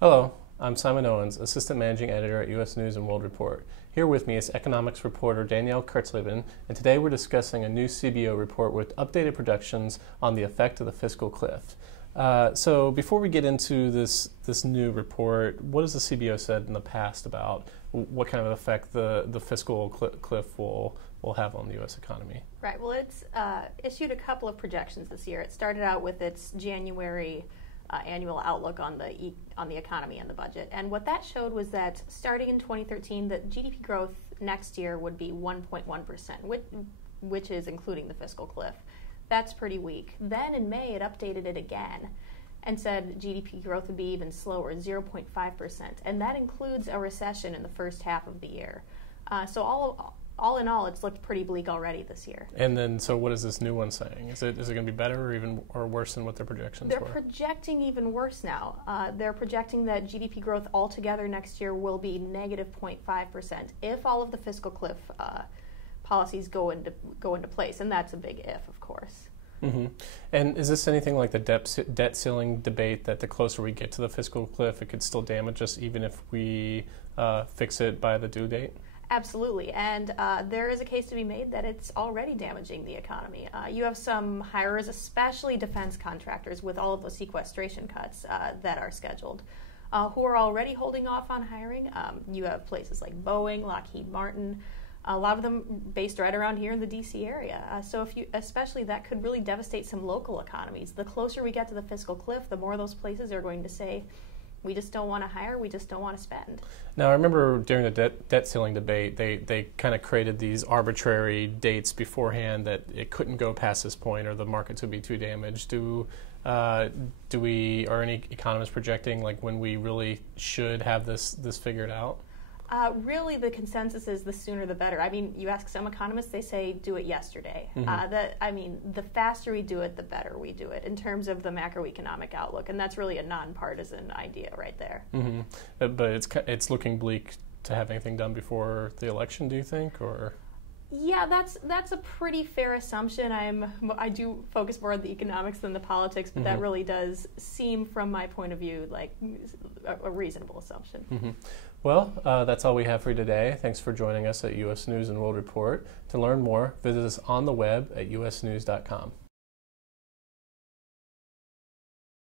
Hello, I'm Simon Owens, Assistant Managing Editor at U.S. News and World Report. Here with me is economics reporter Danielle Kurtzleben, and today we're discussing a new CBO report with updated projections on the effect of the fiscal cliff. So before we get into this new report, what has the CBO said in the past about what kind of effect the fiscal cliff will have on the U.S. economy? Right. Well, it's issued a couple of projections this year. It started out with its January annual outlook on the economy and the budget, and what that showed was that starting in 2013, that GDP growth next year would be 1.1%, which is including the fiscal cliff. That's pretty weak. Then in May, it updated it again and said GDP growth would be even slower, 0.5%, and that includes a recession in the first half of the year. So all in all, it's looked pretty bleak already this year. And then, so what is this new one saying? Is it going to be better or worse than what their projections were? They're projecting even worse now. They're projecting that GDP growth altogether next year will be negative 0.5% if all of the fiscal cliff policies go into place, and that's a big if, of course. Mm-hmm. And is this anything like the debt ceiling debate, that the closer we get to the fiscal cliff, it could still damage us even if we fix it by the due date? Absolutely, and there is a case to be made that it's already damaging the economy. You have some hirers, especially defense contractors, with all of the sequestration cuts that are scheduled, who are already holding off on hiring. You have places like Boeing, Lockheed Martin, a lot of them based right around here in the D.C. area. So especially that could really devastate some local economies. The closer we get to the fiscal cliff, the more those places are going to say, we just don't want to hire, we just don't want to spend. Now, I remember during the debt ceiling debate, they kind of created these arbitrary dates beforehand that it couldn't go past this point or the markets would be too damaged. Are any economists projecting like when we really should have this figured out? Really, the consensus is the sooner the better. I mean, you ask some economists, they say do it yesterday. Mm-hmm. The faster we do it, the better we do it in terms of the macroeconomic outlook, and that's really a nonpartisan idea right there. Mm-hmm. But it's looking bleak to have anything done before the election, do you think, or? Yeah, that's a pretty fair assumption. I do focus more on the economics than the politics, but that really does seem, from my point of view, like a reasonable assumption. Mm-hmm. Well, that's all we have for you today. Thanks for joining us at U.S. News and World Report. To learn more, visit us on the web at usnews.com.